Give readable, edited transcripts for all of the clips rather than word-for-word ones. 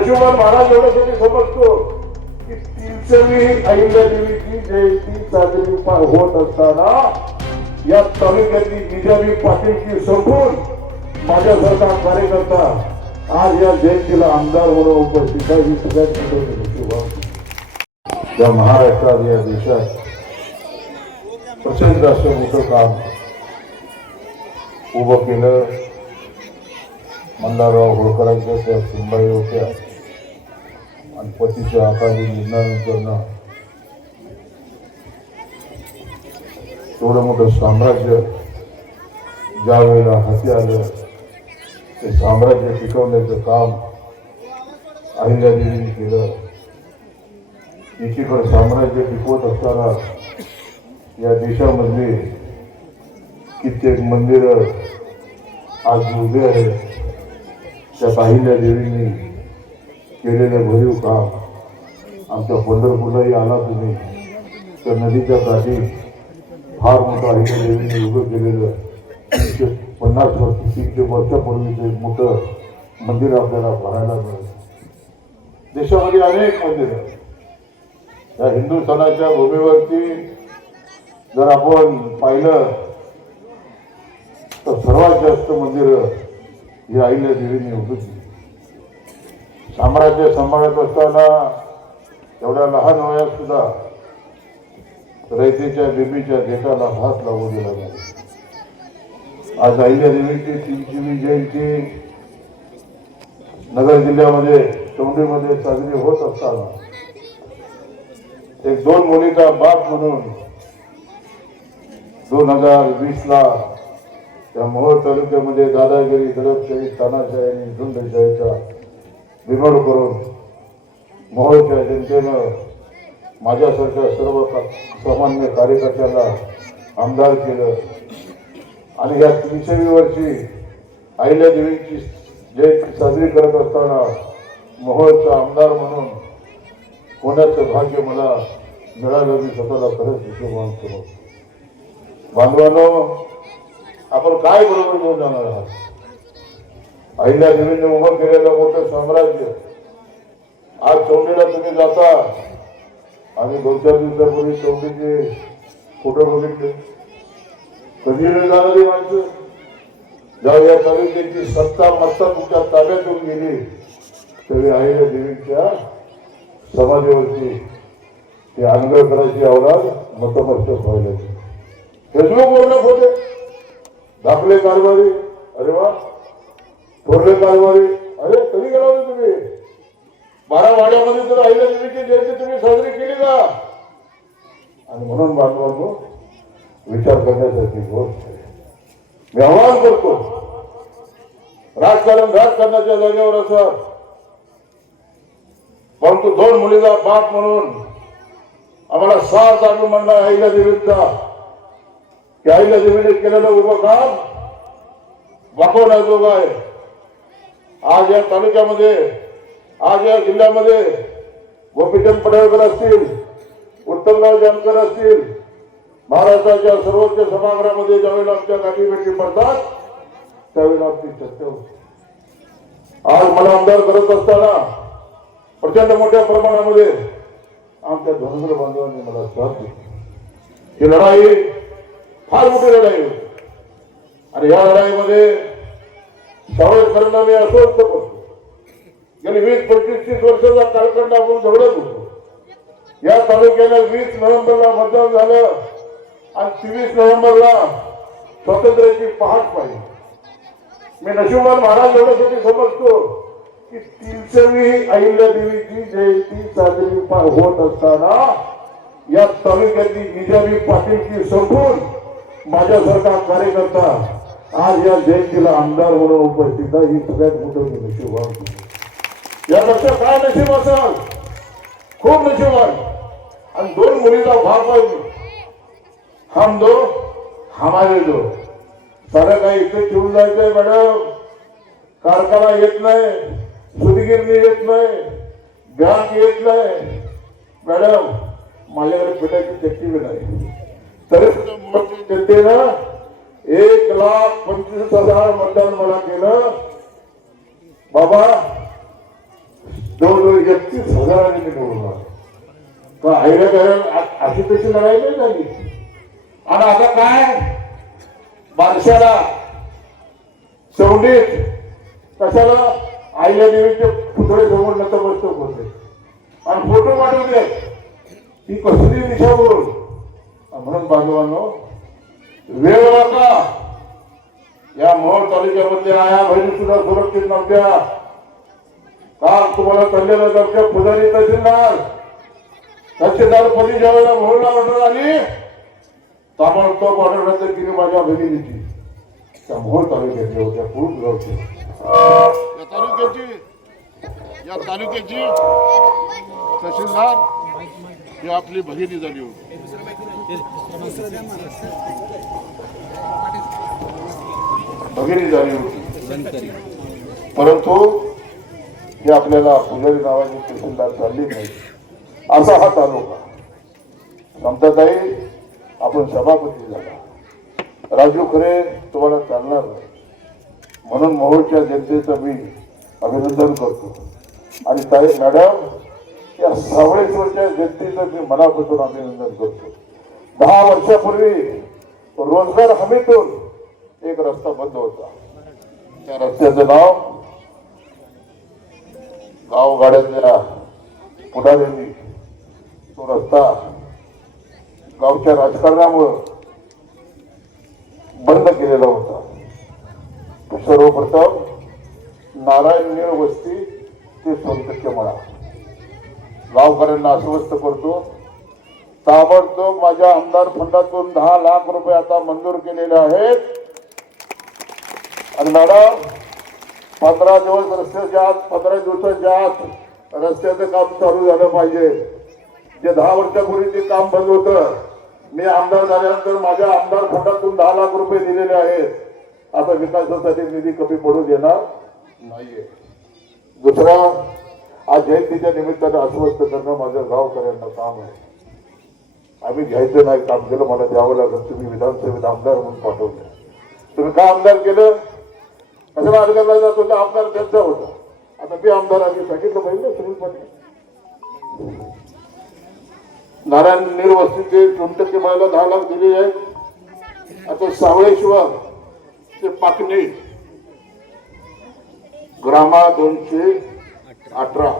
नशिबान महाराज एवढ्यासाठी समजतो की 300वी अहिल्यादेवीची जयंती साजरी होत असताना या तालुक्यातली निजामी पाटीलची संपून माझ्यासारखा कार्यकर्ता आज या जयंतीला आमदार म्हणून उपस्थित आहे. ही सगळ्यात मोठी नशीब या महाराष्ट्रात या देशात प्रचंड असं मोठं काम उभं केलं. मल्हारराव होळकरांच्या त्या सुनबाई होत्या आणि पतीच्या अकाली निधनानंतर एवढं मोठं साम्राज्य ज्या वेळेला हाती आलं ते साम्राज्य टिकवण्याचं काम अहिल्यादेवींनी केलं. एकीकडे साम्राज्य टिकवत असताना या देशामधली कित्येक मंदिरं आज उभे आहेत. त्या अहिल्यादेवींनी केलेलं भरीव काम आमच्या पंढरपूरलाही आला तुम्ही तर नदीच्या काठी फार मोठं अहिल्यादेवींनी उभं केलेलं 50 वर्ष 300 वर्षापूर्वीचं एक मोठं मंदिर आपल्याला पाहायला मिळेल. देशामध्ये अनेक मंदिरं आहेत. या हिंदुस्थानाच्या भूमीवरती जर आपण पाहिलं तर सर्वात जास्त मंदिरं ही अहिल्यादेवींनी उभी केली. साम्राज्य सांभाळत असताना एवढ्या लहान वयात सुद्धा रयतेच्या बेबीच्या देशाला हात लावू दिला नाही. आज अहिल्यादेवीची 300वी जयंती नगर जिल्ह्यामध्ये चौंडीमध्ये साजरी होत असताना एक 2 मुलीचा बाप म्हणून 2020ला त्या मोहोळ तालुक्यामध्ये दादागिरी, दडपशाही, तानाशाही आणि झुंडशाहीचा बिमोड करून मोहोळच्या जनतेनं माझ्यासारख्या सर्व सामान्य कार्यकर्त्याला आमदार केलं. आणि या 300वी वर्षी अहिल्यादेवीची जयंती साजरी करत असताना मोहोळचा आमदार म्हणून होण्याचं भाग्य मला मिळालं. मी स्वतःला खरंच विश्वास करतो. बांधवांनो, आपण काय बरोबर घेऊन जाणार आहात? अहिल्यादेवींनी उभं केलेलं मोठं साम्राज्य आज चौंडीला तुम्ही जाता आणि 2-4 दिवसापूर्वी चौंडीचे फोटो बघितले. कधी जाणारी माणसं जेव्हा या तालुक्याची सत्ता मत्ता तुमच्या ताब्यातून गेली तरी अहिल्यादेवींच्या समाजावरती ते अंगळ करायची औलाद मतमस्तक व्हायला. फेसबुकवरनं फोटो, दाखले कारभारी, अरे वा, थोरले कारभारी, अरे कधी गेला होता तुम्ही? 12 वाड्यामध्ये तर अहिल्यादेवीची जयंती तुम्ही साजरी केली का? आणि म्हणून बांधवांनो, विचार करण्यासाठी गोष्ट आहे. मी आवाहन करतो, राजकारणाच्या जागेवर असं परंतु 2 मुलीचा बाप म्हणून आम्हाला साथ आणून म्हणला अहिल्यादेवीचा की अहिल्यादेवीने केलेलं उभं काम वाकवण्याजोगं आहे. आज या तालुक्यामध्ये, आज या जिल्ह्यामध्ये गोपीचंद पडळकर असतील, उत्तमराव जानकर असतील, महाराष्ट्राच्या सर्वोच्च सभागृहामध्ये ज्यावेळेला आमच्या गाठीभेटी पडतात त्यावेळेला आमची चर्चा होती. आज मला आमदार करत असताना प्रचंड मोठ्या प्रमाणामध्ये आमच्या धनगर बांधवांनी मला साथ दिली. ही लढाई फार मोठी लढाई होती आणि या लढाईमध्ये सावरकरांना मी अस्वस्थ करतो. गेली 20-25-30 वर्षाचा कालखंड आपण जवळच होतो. या तालुक्याला 20 नोव्हेंबरला मतदान झालं आणि 23 नोव्हेंबरला स्वातंत्र्याची पहाट पाहिली. मी नशिबान महाराज एवढ्यासाठी समजतो की 300वी अहिल्यादेवीची जयंती साजरी होत असताना या तालुक्यातली निजामी पाटीलची संपून माझ्यासारखा कार्यकर्ता आज या जयंतीला आमदार म्हणून उपस्थित आहे. ही सगळ्यात मोठं नशीब आहे. यापेक्षा काय नशीब असाल? खूप नशीब आहे. आणि 2 मुलीचा बाप आहे. हम दो हमारे दो. सारं काही इथे ठेवून जायचंय मॅडम. कारखाना येत नाही, सुतगिरणी येत नाही, बँक येत नाही मॅडम. माझ्याकडे पिठाची चक्की बी नाही तरी जनतेनं 1,25,000 मतदान मला केलं. बाबा जवळजवळ 31,000 मी निवडून आलो. का आईला घराला अशी तशी लढाई नाही झाली. आणि आता काय बारशाला सवडीत कशाला आईला देवीचे पुतळे समोर नतमस्तक होते आणि फोटो पाठवले. ही कसली दिशाभूल. म्हणून बांधवांनो, वेळ नका. या मोहोळ तालुक्यामधल्या आया बहिणी सुद्धा सुरक्षित नव्हत्या. काल तुम्हाला कल्याण दर्शक पुजारी तहसीलदार पदी ज्यावेळेला मोहोळला ऑर्डर आली, ताबडतोब ऑर्डर रद्द केली माझ्या बहिणीची. त्या मोहोळ तालुक्यातल्या होत्या कुरुप गावच्या. या तालुक्याची तहसीलदार ही आपली भगिनी झाली होती. भगिनी झाली होती. परंतु हे आपल्याला पुजारी नावाची तहसीलदार चालली नाही. असा हा तालुका. समताताई आपण सभापती झाला. राजू खरे तुम्हाला चालणार नाही. म्हणून मोहोळच्या जनतेचं मी अभिनंदन करतो. आणि ताई मॅडम, या सावळेश्वरच्या जनतेचं मी मनापासून अभिनंदन करतो. 10 वर्षापूर्वी रोजगार हमीतून एक रस्ता बंद होता. त्या रस्त्याचं नाव गावगाड्यातल्या पुढाऱ्यांनी तो रस्ता गावच्या राजकारणामुळे बंद केलेला होता. सर्वप्रथम नारायण निळ वस्ती ते सोनटक्के मळा गावकऱ्यांना आश्वस्त करतो. ताबडतोब माझ्या आमदार फंडातून 10 लाख रुपये आता मंजूर केलेले आहेत. आणि मॅडम, 15 दिवस रस्त्याच्या आत, 15 दिवसाच्या आत रस्त्याचं काम चालू झालं पाहिजे. जे 10 वर्षापूर्वी ते काम बंद होतं, मी आमदार झाल्यानंतर माझ्या आमदार फंडातून 10 लाख रुपये दिलेले आहेत. आता विकासासाठी निधी कमी पडू देणार नाहीये. दुसरा, आज जयंतीच्या निमित्तानं आश्वस्त करणं माझं गावकऱ्यांना काम आहे. आम्ही घ्यायचं नाही काम केलं, मला द्यावं लागलं. तुम्ही विधानसभेत आमदार म्हणून पाठवलं. तुम्ही का आमदार केलं? कशाला अडकला जात होता? आमदार त्यांचा होता. आता मी आमदार आम्ही सांगितलं पाहिजे सुनील पाटील. नारायण निळ वस्तीचे 2% मला 10 लाख दिले आहेत. आता सावळेश्वर ते पाकणे ग्रामा 218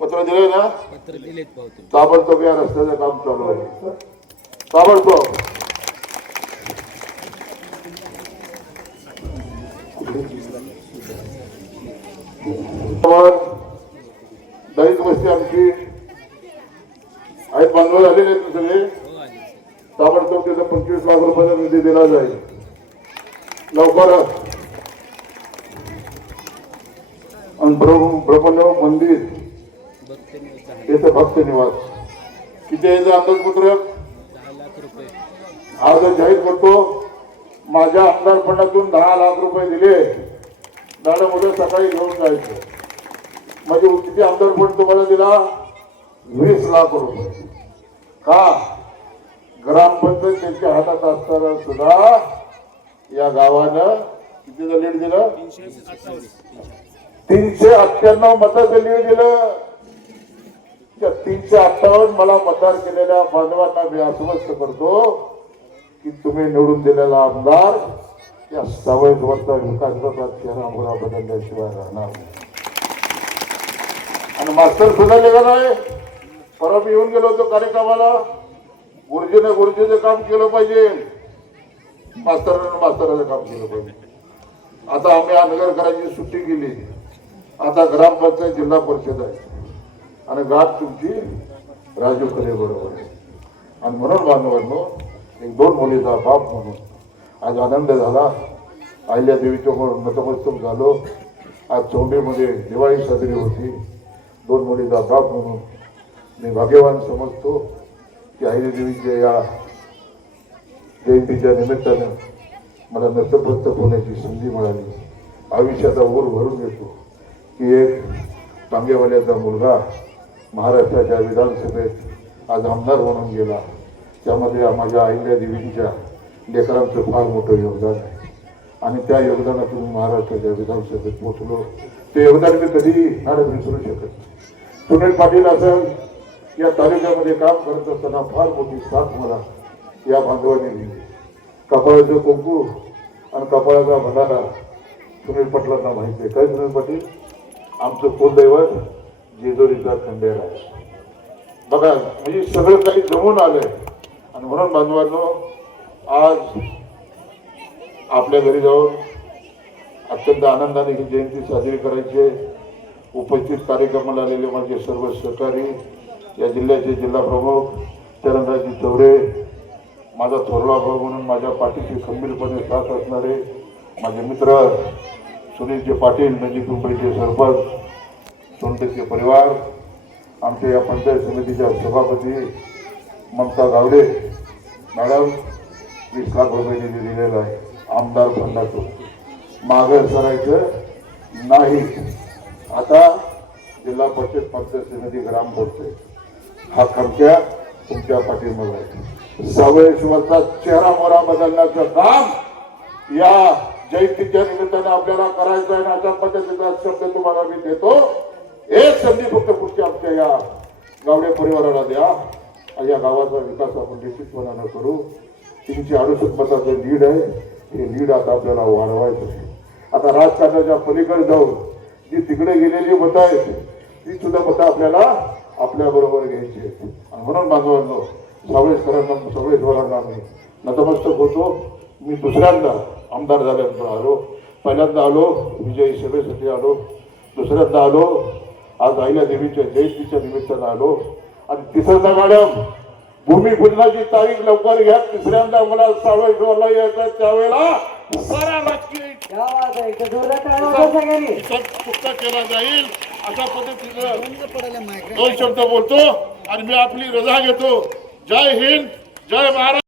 पत्र दिले ना. ताबडतोब या रस्त्याचं काम चालू आहे. ताबडतोब दलित वस्ती आमची आहेत, बांधव झालेले आहेत सगळे. ताबडतोब त्याचा 25 लाख रुपयाचा निधी दिला जाईल लवकरच. आणि ब्रह्मदेव मंदिर येथे भक्त निवास किती यायचं अंदाजपत्रक आज जाहीर करतो. माझ्या आमदार फंडातून 10 लाख रुपये दिले. मॅडम उद्या सकाळी घेऊन जायचं. म्हणजे किती आमदार फंड तुम्हाला दिला? 20 लाख रुपये. का? ग्रामपंचायत त्यांच्या हातात असताना सुद्धा या गावानं कितीचं लीड दिलं? 398 मताचं लीड दिलं. त्या 358 मला मतदार केलेल्या बांधवांना मी आश्वस्त करतो की तुम्ही निवडून दिलेला आमदार या सावळेश्वरचा विकासाचा चेहरा मोहरा बदलल्याशिवाय राहणार नाही. आणि मास्तर सुधारले का नाही? परवा मी येऊन गेलो होतो कार्यक्रमाला. गुरुजीचं काम केलं पाहिजे, मास्तराचं काम केलं पाहिजे. आता आम्ही अनगर करायची सुट्टी केली. आता ग्रामपंचायत जिल्हा परिषद आहे आणि गाठ तुमची राजू खरे बरोबर आहे. आणि म्हणून बांधवांनो, 1-2 मुलीचा बाप म्हणून आज आनंद झाला. अहिल्या देवीच्या नतमस्तक झालो. आज चौंडीमध्ये दिवाळी साजरी होती. 2 मुलीचा बाप म्हणून मी भाग्यवान समजतो की अहिल्या देवीच्या या जयंतीच्या निमित्तानं मला नतमस्तक होण्याची संधी मिळाली. आयुष्याचा ओर भरून येतो की एक टांगेवाल्याचा मुलगा महाराष्ट्राच्या विधानसभेत आज आमदार म्हणून गेला. त्यामध्ये माझ्या अहिल्या देवीच्या लेकरांचं फार मोठं योगदान आहे. आणि त्या योगदानातून महाराष्ट्राच्या विधानसभेत पोहोचलो. ते योगदान मी कधी विसरू शकत नाही. सुनील पाटील असेल या तालुक्यामध्ये काम करत असताना फार मोठी साथ मला या बांधवांनी दिली. कपाळाचं कुंकू आणि कपाळाचा भंडारा सुनील पाटलांना माहिती आहे. काय सुनील पाटील आमचं कुलदैवत जेजुरीचा खंडेर आहे. बघा म्हणजे सगळं काही जमून आलंय. आणि म्हणून बांधवांनो आज आपल्या घरी जाऊन अत्यंत आनंदाने ही जयंती साजरी करायची. उपस्थित कार्यक्रमाला आलेले माझे सर्व सहकारी, या जिल्ह्याचे जिल्हा प्रमुख चरणराजी चौरे, माझा थोरला भाऊ म्हणून माझ्या पाठीशी खंबीरपणे साथ असणारे माझे मित्र सुनीलजी पाटील, नजी पिंपरीचे सरपंच, सोनटेचे परिवार, आमच्या या पंचायत समितीच्या सभापती ममता गावडे मॅडम, 20 लाख रुपये निधी दिलेला आहे आमदार फंडातून. मागे सरायचं नाही. आता जिल्हा परिषद पंचायत समिती ग्राम बोलते हा खमक्या तुमच्या पाठीमागे आहे. सावळेश्वरचा चेहरा मोहरा बदलण्याचं काम या जयंतीच्या निमित्ताने आपल्याला करायचं आहे. अशा पद्धतीचा शब्द तुम्हाला मी देतो. एक संधी फक्त पुढच्या आमच्या या गावडे परिवाराला द्या. या गावाचा विकास आपण निश्चितपणानं करू. 368 मताचं लीड आहे. हे लीड आता आपल्याला वाढवायचं आहे. आता राजकारणाच्या पलीकडे जाऊन जी तिकडे गेलेली मतं आहेत ती सुद्धा मतं आपल्याला आपल्या बरोबर घ्यायची आहेत. आणि म्हणून बांधवांनो सावळेश्वरांना मी नतमस्तक होतो. मी दुसऱ्यांदा आमदार झाल्यानंतर आलो. पहिल्यांदा आलो विजयी सभेसाठी आलो, दुसऱ्यांदा आलो आज आईला देवीच्या जयंतीच्या निमित्तानं आलो, आणि तिसऱ्यांदा मॅडम भूमिपूजनाची तारीख लवकर घ्या. तिसऱ्यांदा मला सावळेश्वरला यायचं त्यावेळेला सारा राजकीय केला जाईल. अशा पद्धतीनं 2 शब्द बोलतो आणि मी आपली रजा घेतो. जय हिंद, जय महाराष्ट्र.